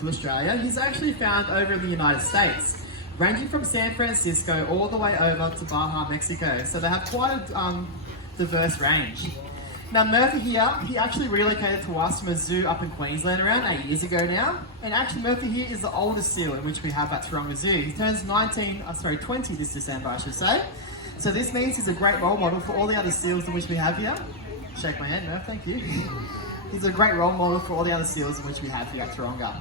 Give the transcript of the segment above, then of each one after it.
to Australia. He's actually found over in the United States, ranging from San Francisco all the way over to Baja, Mexico. So they have quite a diverse range. Now Murphy here, he actually relocated to us from a zoo up in Queensland around 8 years ago now. And actually Murphy here is the oldest seal in which we have at Taronga Zoo. He turns 20 this December, I should say. So this means he's a great role model for all the other seals in which we have here. Shake my hand, Murph, thank you. He's a great role model for all the other seals in which we have here at Taronga.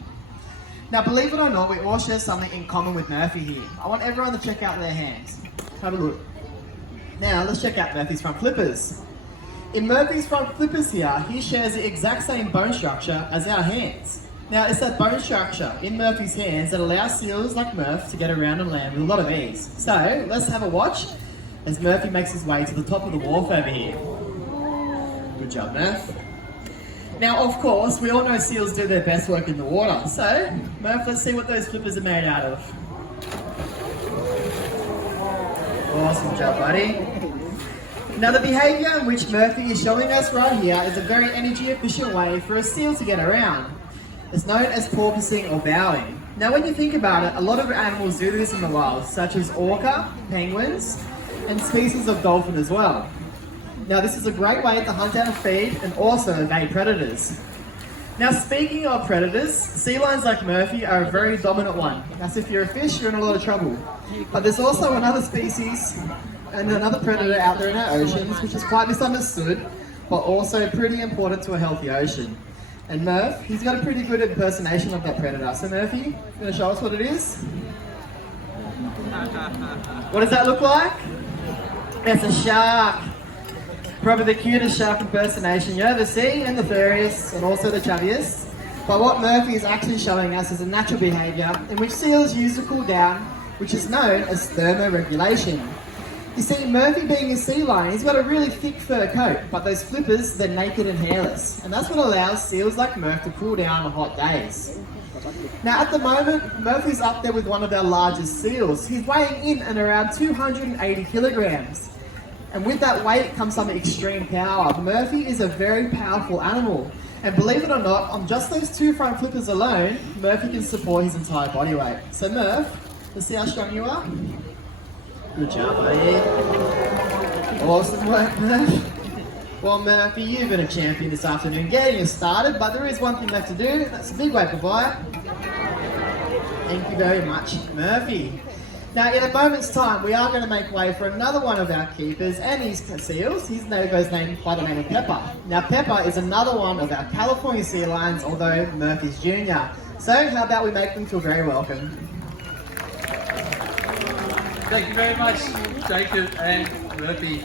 Now believe it or not, we all share something in common with Murphy here. I want everyone to check out their hands. Have a look. Now let's check out Murphy's front flippers. In Murphy's front flippers here, he shares the exact same bone structure as our hands. Now it's that bone structure in Murphy's hands that allows seals like Murph to get around and land with a lot of ease. So let's have a watch as Murphy makes his way to the top of the wharf over here. Good job, Murph. Now of course, we all know seals do their best work in the water. So Murph, let's see what those flippers are made out of. Awesome job, buddy. Now the behaviour in which Murphy is showing us right here is a very energy efficient way for a seal to get around. It's known as porpoising or bowing. Now when you think about it, a lot of animals do this in the wild, such as orca, penguins, and species of dolphin as well. Now this is a great way to hunt down a feed and also evade predators. Now speaking of predators, sea lions like Murphy are a very dominant one. As if you're a fish, you're in a lot of trouble. But there's also another species and another predator out there in our oceans, which is quite misunderstood, but also pretty important to a healthy ocean. And Murph, he's got a pretty good impersonation of that predator. So Murphy, you gonna show us what it is? What does that look like? It's a shark. Probably the cutest shark impersonation you ever see, and the furriest, and also the chubbiest. But what Murphy is actually showing us is a natural behaviour in which seals use to cool down, which is known as thermoregulation. You see, Murphy being a sea lion, he's got a really thick fur coat, but those flippers, they're naked and hairless. And that's what allows seals like Murph to cool down on hot days. Now at the moment, Murphy's up there with one of our largest seals. He's weighing in at around 280 kilograms. And with that weight comes some extreme power. Murphy is a very powerful animal. And believe it or not, on just those two front flippers alone, Murphy can support his entire body weight. So Murph, let's see how strong you are. Good job, buddy. Awesome work, Murph. Well, Murphy, you've been a champion this afternoon, getting you started, but there is one thing left to do. That's a big wave goodbye. Thank you very much, Murphy. Now, in a moment's time, we are going to make way for another one of our keepers and his seals. His name goes by the name of Pepper. Now, Pepper is another one of our California sea lions, although Murphy's junior. So, how about we make them feel very welcome? Thank you very much, Jacob and Murphy.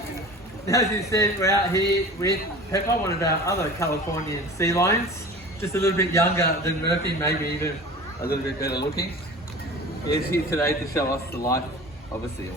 Now, as you said, we're out here with Pepper, one of our other Californian sea lions, just a little bit younger than Murphy, maybe even a little bit better looking. He's here today to show us the life of a seal.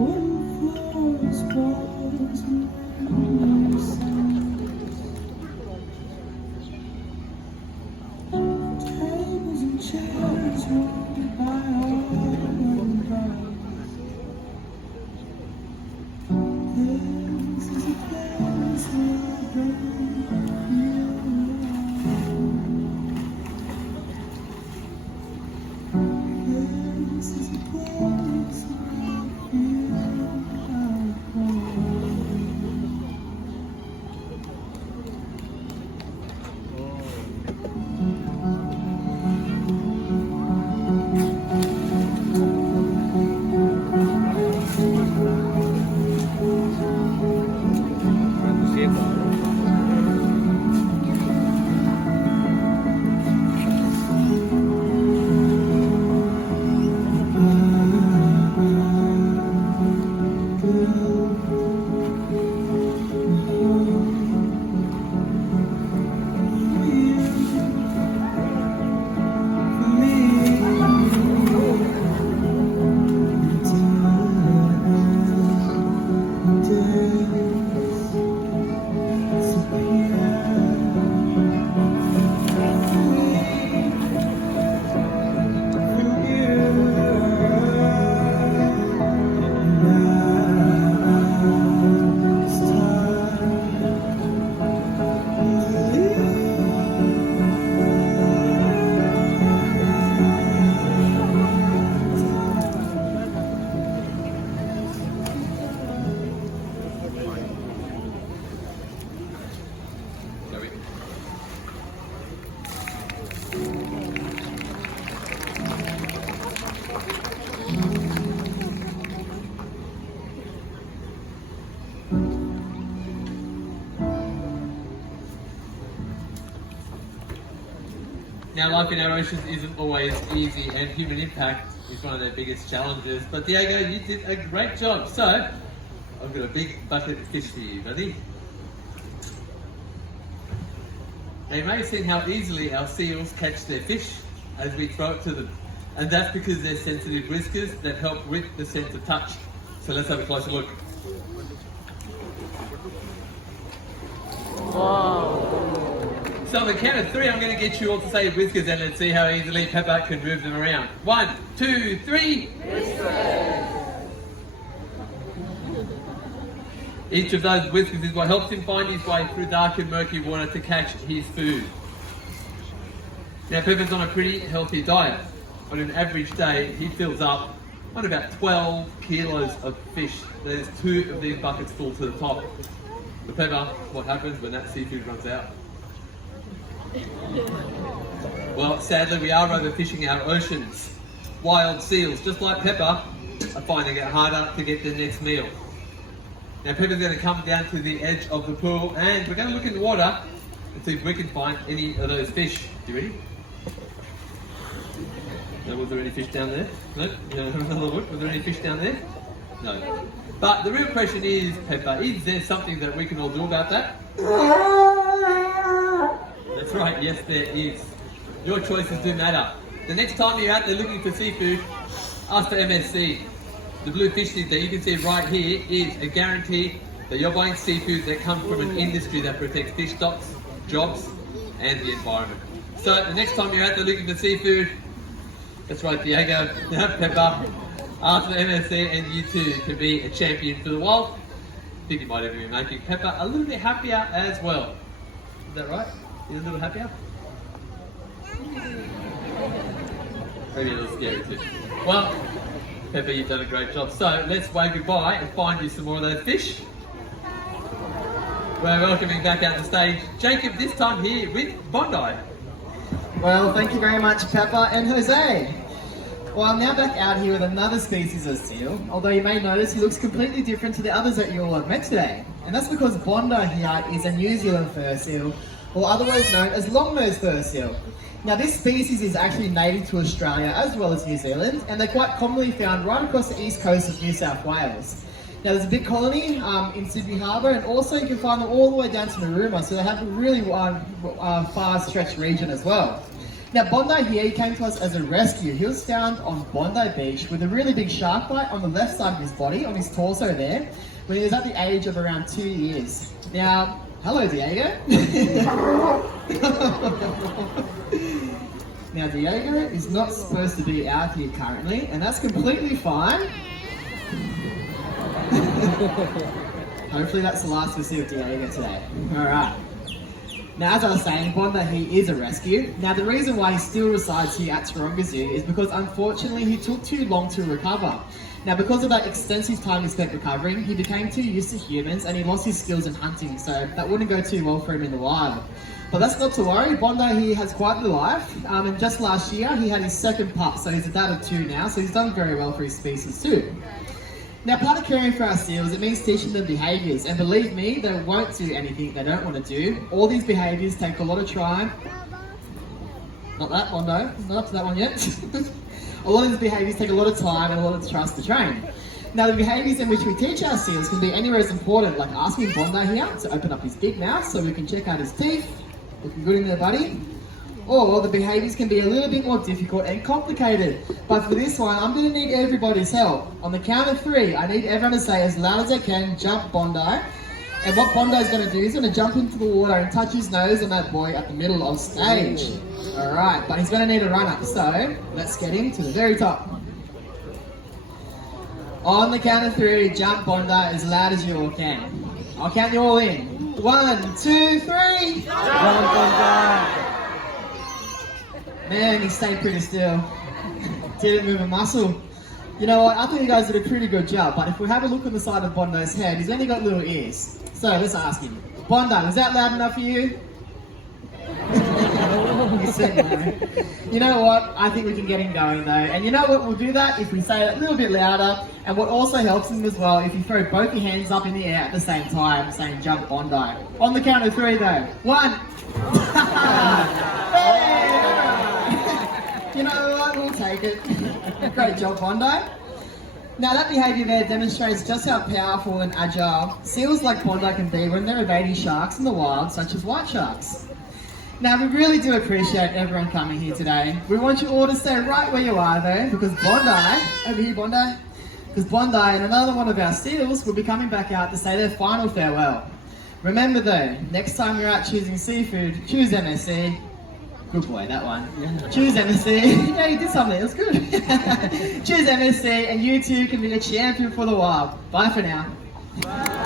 When flowers fall into Now, life in our oceans isn't always easy, and human impact is one of their biggest challenges. But Diego, you did a great job. So, I've got a big bucket of fish for you, buddy. Now, you may have seen how easily our seals catch their fish as we throw it to them. And that's because they're sensitive whiskers that help with the sense of touch. So let's have a closer look. Wow. So on the count of 3, I'm going to get you all to say whiskers, and let's see how easily Pepper can move them around. 1, 2, 3. Whiskers. Each of those whiskers is what helps him find his way through dark and murky water to catch his food. Now, Pepper's on a pretty healthy diet. On an average day, he fills up on about 12 kilos of fish. There's 2 of these buckets full to the top. But Pepper, what happens when that seafood runs out? Well, sadly, we are overfishing our oceans. Wild seals, just like Pepper, are finding it harder to get their next meal. Now, Pepper's going to come down to the edge of the pool, and we're going to look in the water and see if we can find any of those fish. You ready? No, was there any fish down there? No? Another look. Was there any fish down there? No. But the real question is, Pepper, is there something that we can all do about that? That's right, yes there is. Your choices do matter. The next time you're out there looking for seafood, ask for MSC. The blue fish stick that you can see right here is a guarantee that you're buying seafood that comes from an industry that protects fish stocks, jobs, and the environment. So the next time you're out there looking for seafood, that's right, Diego, Pepper, ask for MSC, and you too can be a champion for the wild. I think you might even be making Pepper a little bit happier as well. Is that right? You're a little happier? Maybe a little scary too. Well, Pepper, you've done a great job. So let's wave goodbye and find you some more of those fish. We're welcoming back out the stage Jacob, this time here with Bondi. Well, thank you very much, Pepper and Jose. Well, I'm now back out here with another species of seal, although you may notice he looks completely different to the others that you all have met today. And that's because Bondi here is a New Zealand fur seal, or otherwise known as long-nosed fur seal. Now, this species is actually native to Australia as well as New Zealand, and they're quite commonly found right across the east coast of New South Wales. Now, there's a big colony in Sydney Harbour, and also you can find them all the way down to Narooma, so they have a really far stretched region as well. Now, Bondi here, he came to us as a rescue. He was found on Bondi Beach with a really big shark bite on the left side of his body, on his torso there, when he was at the age of around 2 years. Now, hello, Diego. Now, Diego is not supposed to be out here currently, and that's completely fine. Hopefully that's the last we see of Diego today. Alright. Now, as I was saying, Bondi, he is a rescue. Now, the reason why he still resides here at Taronga Zoo is because, unfortunately, he took too long to recover. Now, because of that extensive time he spent recovering, he became too used to humans and he lost his skills in hunting, so that wouldn't go too well for him in the wild. But that's not to worry. Bondi, he has quite the life, and just last year he had his second pup, so he's a dad of 2 now, so he's done very well for his species too. Now, part of caring for our seals, it means teaching them behaviours, and believe me, they won't do anything they don't want to do. All these behaviours take a lot of time. Not that one, no. Not up to that one yet. A lot of these behaviours take a lot of time and a lot of trust to train. Now, the behaviours in which we teach our seals can be anywhere as important, like asking Bondi here to open up his big mouth so we can check out his teeth. Looking good in there, buddy. Or the behaviours can be a little bit more difficult and complicated. But for this one, I'm going to need everybody's help. On the count of 3, I need everyone to say as loud as they can, jump Bondi. And what Bondi's going to do is going to jump into the water and touch his nose on that boy at the middle of stage. Alright, but he's going to need a run up. So, let's get him to the very top. On the count of 3, jump Bondi as loud as you all can. I'll count you all in. 1, 2, 3! Jump Bondi! Man, he stayed pretty still. Didn't move a muscle. You know what, I think you guys did a pretty good job, but if we have a look on the side of Bondi's head, he's only got little ears. So let's ask him. Bondi, was that loud enough for you? He said no. You know what, I think we can get him going though. And you know what, we'll do that if we say it a little bit louder. And what also helps him as well, if you throw both your hands up in the air at the same time, saying jump Bondi. On the count of 3 though. 1. Hey! You know what? We'll take it. Great job, Bondi. Now that behaviour there demonstrates just how powerful and agile seals like Bondi can be when they're evading sharks in the wild, such as white sharks. Now we really do appreciate everyone coming here today. We want you all to stay right where you are though, because Bondi, over here Bondi, because Bondi and another one of our seals will be coming back out to say their final farewell. Remember though, next time you're out choosing seafood, choose MSC. Good boy, that one. Choose MSC. Yeah, you did something, it was good. Choose MSC and you too can be the champion for the wild. Bye for now. Bye.